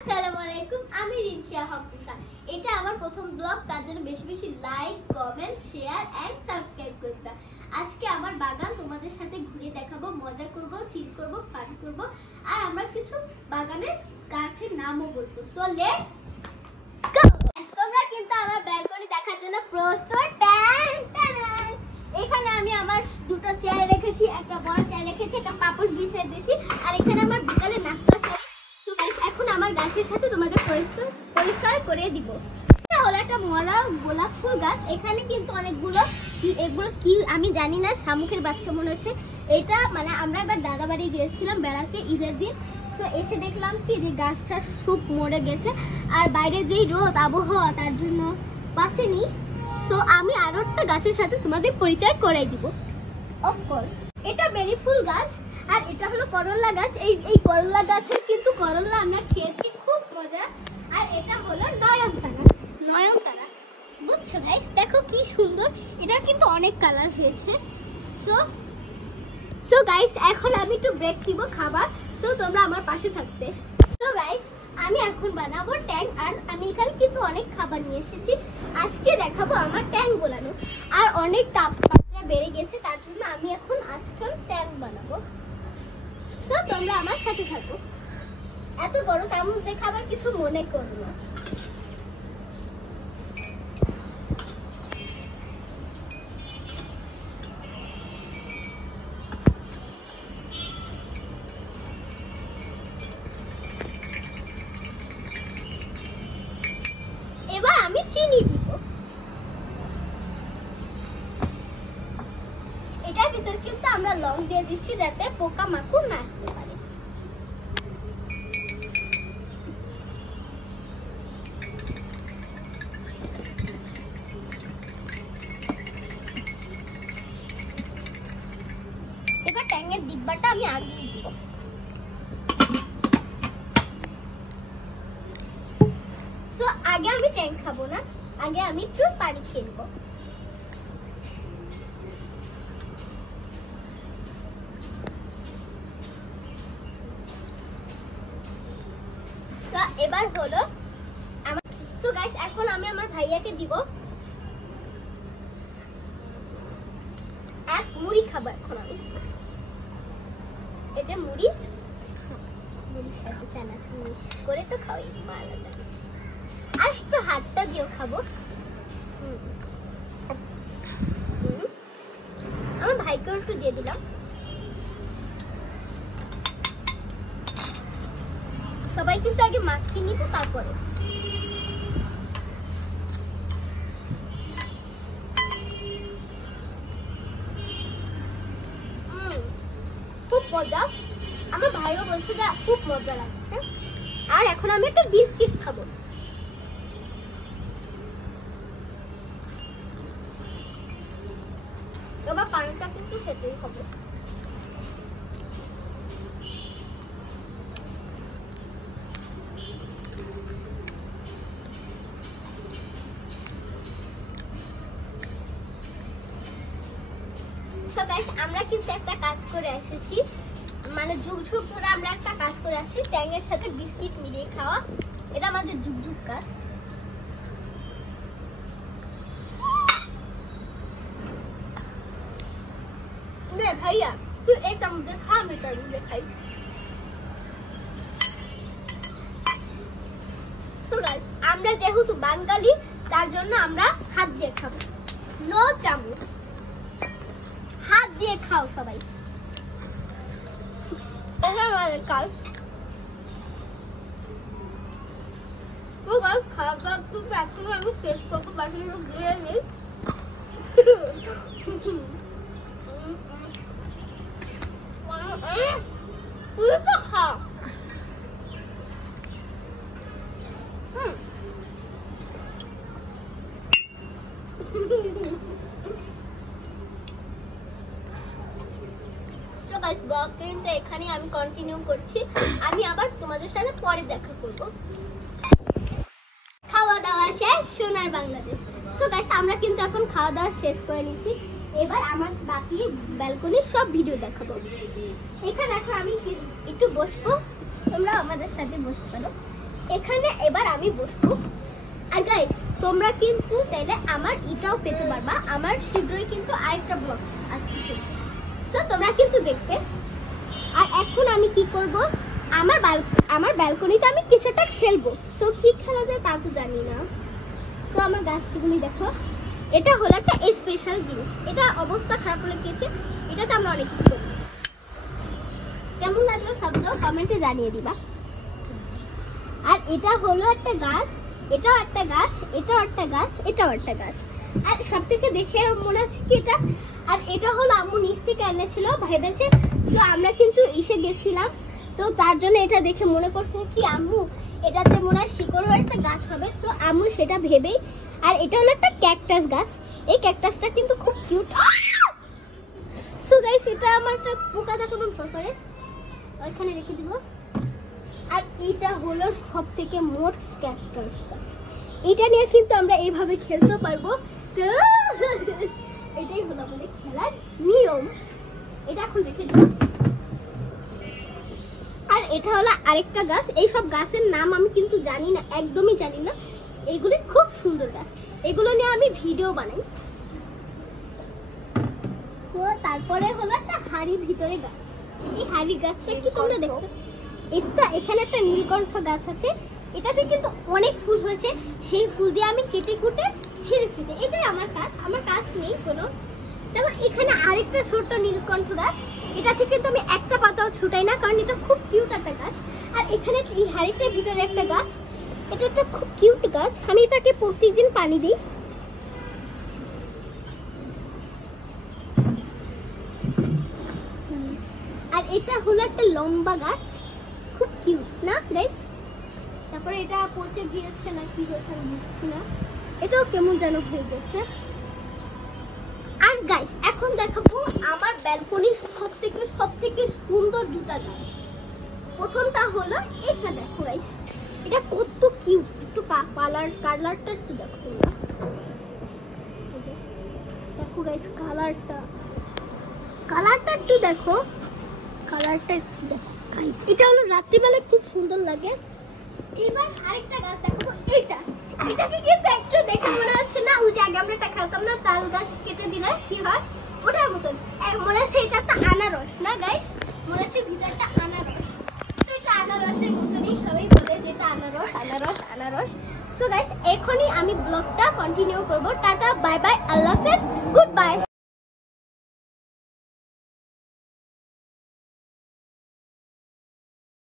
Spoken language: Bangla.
আসসালামু আলাইকুম, আমি রিনসিয়া হকরুসা। এটা আমার প্রথম ব্লগ, তার জন্য বেশি বেশি like, comment, share and subscribe করতে। আজকে আমার বাগান তোমাদের সাথে ঘুরে দেখাবো, মজা করব, চিল করব, ফান করব, আর আমরা কিছু বাগানের গাছের নামও বলবো। So let's go. তোমরা কিন্তু আমার ব্যালকনি দেখার জন্য প্রস্তুত? এখানে আমি আমার দুটো চেয়ার রেখেছি, একটা বড় চেয়ার রেখেছি, একটা পাপোশ বিছিয়ে দিয়েছি, আর এখানে আমার বিকালে নাস্তা শাড়ি। সো গাইস, এখন আমার গাছের সাথে তোমাদের পরিচয় করে দিব। এটা হলো একটা মরা গোলাপ ফুল গাছ। এখানে কিন্তু অনেকগুলো এগুলো কি আমি জানি না, শামুকের বাচ্চা মনে হচ্ছে। এটা মানে আমরা এবার দাদা বাড়ি গিয়েছিলাম বেড়াতে ঈদের দিন। তো এসে দেখলাম কি যে গাছটা সব মরে গেছে, আর বাইরে যেই রোদ আবহাওয়া তার জন্য বাঁচেনি। সো আমি আরো একটা গাছের সাথে তোমাদের পরিচয় করে দিব। অফকোর্স এটা বেরি ফুল গাছ, আর এটা হলো করলা গাছ। এই করলা গাছের কিন্তু করলা আমরা খেয়েছি, খুব মজা। আর এটা হলো নয়নতারা। বুঝছো গাইস, দেখো কি সুন্দর, এটার কিন্তু অনেক কালার হয়েছে। সো গাইস, এখন আমি একটু ব্রেক দিব খাবার। সো তোমরা আমার পাশে থাকবে। সো গাইস, আমি এখন বানাবো ট্যাঙ্ক, আর আমি এখানে কিন্তু অনেক খাবার নিয়ে এসেছি। আজকে দেখাবো আমার ট্যাঙ্ক বানানো। আর অনেক তাপমাত্রা বেড়ে গেছে, তার জন্য আমি এখন আজকাল ট্যাঙ্ক বানাবো। সো তোমরা আমার সাথে থাকো। এত বড় চামচ দেখে আবার কিছু মনে করো না। এবার আমি চিনি দিব। এটার ভিতর কিন্তু আমরা লং দিয়ে দিচ্ছি যাতে পোকা মাকড় না আসতে পারে। এবার ট্যাঙ্কের ডিব্বাটা আমি আগিয়ে দিব। সো আগে আমি ট্যাঙ্ক খাবো না, আগে আমি একটু পানি খেয়ে নেবো। এবার হলো আমার। সো গাইস, এখন আমি আমার ভাইয়াকে দিব। আর মুড়ি খাবো এখন আমি। এই যে মুড়ির সাথে চানাচুর মিক্স করে তো খাওয়াই আলাদা। আর একটু হাতটা দিয়েও খাবো। আমার ভাইকেও একটু দিয়ে দিলাম। সবাই কিন্তু আগে মাখিয়ে নিব, তারপরে খুব মজা। আমার ভাইও বলছে যে খুব মজা লাগছে। আর এখন আমি একটা বিস্কিট খাবো। এবার পানিটা কিন্তু খেতেই হবে। আমরা কিন্তু একটা কাজ করে এসেছি, মানে যুগ যুগ ধরে আমরা একটা কাজ করে আসছি, ট্যাঙ্গের সাথে বিস্কিট মিলিয়ে খাওয়া। এটা আমাদের যুগ যুগ কাজ। নে ভাইয়া, তুই এটা মধ্যে খা, আমি তার মধ্যে খাই। সো গাইস, আমরা যেহেতু বাঙালি, তার জন্য আমরা হাত দিয়ে খাবো, নো চামচ। হাত দিয়ে খাও সবাই। খাওয়া দাওয়া কিন্তু এখনো আমি শেষ করবো, বাকি দিয়ে নিই। তুই তো খা। কিন্তু এখানে আমি কন্টিনিউ করছি। আমি আবার তোমাদের সাথে পরে দেখা করব। খাওয়া দাওয়া শেষ, সোনার বাংলাদেশ। সো গাইস, আমরা কিন্তু এখন খাওয়া দাওয়া শেষ করে নিয়েছি। এবার আমার বাকি ব্যালকনির সব ভিডিও দেখাবো। এখানে এখন আমি একটু বসবো, তোমরা আমাদের সাথে বসতে পারো। এখানে এবার আমি বসবো। আর গাইস তোমরা কিন্তু চাইলে আমার এটাও পেতে পারবা, আমার শীঘ্রই কিন্তু আরেকটা ব্লগ আসতে চলছে, সো তোমরা কিন্তু দেখবে। আর এখন আমি কি করব, আমার ব্যালকনিতে আমি কিছুটা খেলবো, সো কি খেলা যায় তা তো জানি না। সো আমার গাছগুলি দেখো, এটা হলো একটা স্পেশাল জিনিস, এটা অবস্থা খারাপ হলে গেছে, এটাতে আমরা অনেক কিছু করবো। কেমন লাগলো শব্দ কমেন্টে জানিয়ে দিবা। আর এটা হলো একটা গাছ, এটাও একটা গাছ, এটাও একটা গাছ, এটাও একটা গাছ। আর সব থেকে দেখে মনে হচ্ছে কি এটা, আর এটা হলো আম্মু নিচ থেকে এনেছিল, ভেবেছে। তো আমরা কিন্তু এসে গেছিলাম, তো তার জন্য এটা দেখে মনে করছে কি আম্মু এটাতে মনে হয় শিকড়ও একটা গাছ হবে, সো আম্মু সেটা ভেবেই। আর এটা হলো একটা ক্যাকটাস গাছ, এই ক্যাকটাসটা কিন্তু খুব কিউট। সো গাইস এটা আমার একটা পোকা কেমন করে ওইখানে রেখে দিব। আর এটা হলো সব থেকে মোট ক্যাকটাস গাছ, এটা নিয়ে কিন্তু আমরা এইভাবে খেলতে পারবো। তো এটাই হলো আমাদের খেলার নিয়ম, এটা এখন রেখে দিব। আর এটা হলো আরেকটা গাছ, এই সব গাছের নাম আমি কিন্তু জানি না, একদমই জানি না। এগুলি খুব সুন্দর গাছ, এগুলো নিয়ে আমি ভিডিও বানাই। সো তারপরে হলো একটা হাড়ির ভিতরে গাছ, এই হাড়ি গাছটা কি তোমরা দেখছো? এটা এখানে একটা নীলকণ্ঠ গাছ আছে, এটাতে কিন্তু অনেক ফুল হয়েছে, সেই ফুল দিয়ে আমি কেটে কুটে ছিঁড়ে ফেলে, এটাই আমার কাজ, আমার কাজ নেই কোনো। তারপর এখানে আরেকটা ছোট্ট নীলকণ্ঠ গাছ, এটা থেকে তো আমি একটা পাতাও ছুটাই না, কারণ এটা খুব কিউট একটা গাছ। আর এখানে এই হাড়িটার ভিতরে একটা গাছ, এটা একটা খুব কিউট গাছ, আমি এটাকে প্রত্যেকদিন পানি দিই। আর এটা হলো একটা লম্বা গাছ, খুব কিউট না গাইস? তারপরে এটা পচে গিয়েছে না কি হয়েছে আমি বুঝছি না, এটাও কেমন যেন হয়ে গেছে। আর গাইস এখন দেখাবো আমার ব্যালকনির সব থেকে সুন্দর দুটো গাছ। প্রথমটা হলো এটা, দেখো গাইস এটা কত কিউট, একটু কালারটা একটু দেখো তোমরা, দেখো গাইস কালারটা একটু দেখো, কালারটা একটু দেখো গাইস, এটা হলো রাত্রিবেলা খুব সুন্দর লাগে। এবার আরেকটা গাছ দেখাবো, এটাকে কিন্তু একটু দেখে মনে হচ্ছে না ওই যে আগে আমরা একটা খেলতাম না তাল গাছ কেটে দিলে কি হয় ওটার মতন, মনে হচ্ছে এটা একটা আনারস না গাইস, মনে হচ্ছে ভিতরটা আনারস। তো এটা আনারসের মতনই সবাই বলে যেটা আনারস। সো গাইস এখনই আমি ব্লগটা কন্টিনিউ করব। টাটা, বাই বাই, আল্লাহ হাফেজ, গুড বাই।